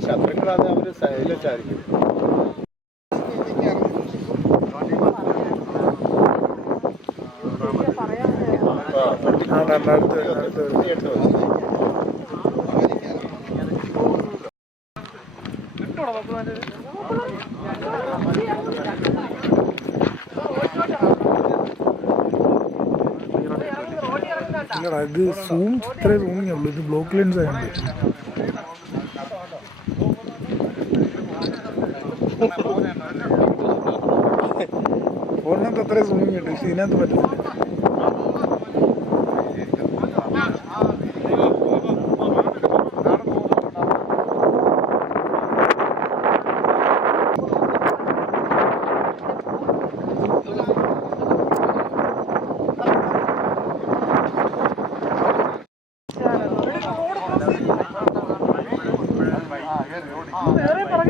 ശത്രുക്കളാണ് ആ രണ്ടായിരത്തി രണ്ടായിരത്തി എടുത്തു മതി. ഇല്ലടാ ഇത് സൂം ഇത്രേ സൂമിങ്ങേ ഉള്ളൂ. ഇത് ബ്ലോക്ക് ലെൻസ് ആയതുകൊണ്ട് ഫോണിനകത്ത് അത്രേ സൂമിങ് കിട്ടും പക്ഷെ ഇതിനകത്ത് പറ്റുന്നില്ല വേറെ പറഞ്ഞു.